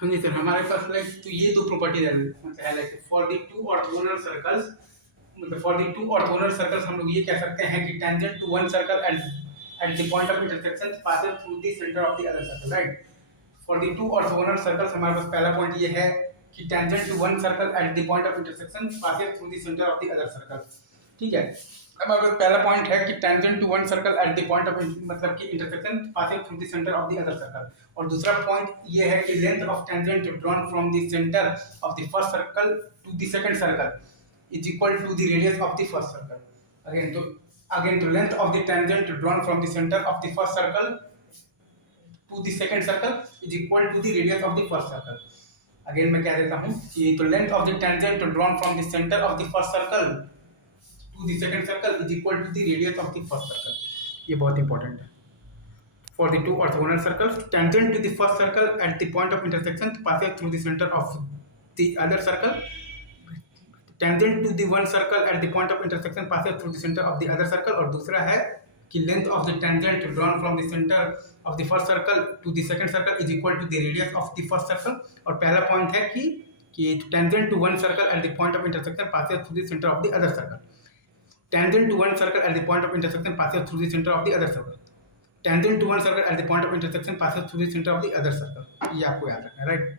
हाँ जी सर, हमारे पास लाइक तो ये दो प्रॉपर्टी है like for the two orthogonal circles, मतलब for the two orthogonal circles हम लोग ये कह सकते हैं कि tangent to one circle at the point of intersection passes through the centre of the other circle, right. For the two orthogonal circles हमारे पास पहला पॉइंट ये है कि tangent to one circle at the point of intersection passes through the centre of the other circle, ठीक है। हमारे पास पहला पॉइंट है कि tangent to one circle at the point of मतलब कि intersection passing through the centre of the other circle, और दूसरा पॉइंट ये है कि length of tangent drawn from the centre of the first circle to the second circle is equal to the radius of the first circle. Again तो length of the tangent drawn from the centre of the first circle to the second circle is equal to the radius of the first circle. Again मैं कह देता हूं कि तो length of the tangent drawn from the centre of the first circle to the second circle is equal to the radius of the first circle। ये बहुत important है। For the two orthogonal circles, tangent to the first circle at the point of intersection passes through the center of the other circle. Tangent to the one circle at the point of intersection passes through the center of the other circle। और दूसरा है कि length of the tangent drawn from the center of the first circle to the second circle is equal to the radius of the first circle। और पहला point है कि tangent to one circle at the point of intersection passes through the center of the other circle। Tangent to one circle at the point of intersection passes through the center of the other circle। Tangent to one circle at the point of intersection passes through the center of the other circle। ये आपको याद रखना है, right.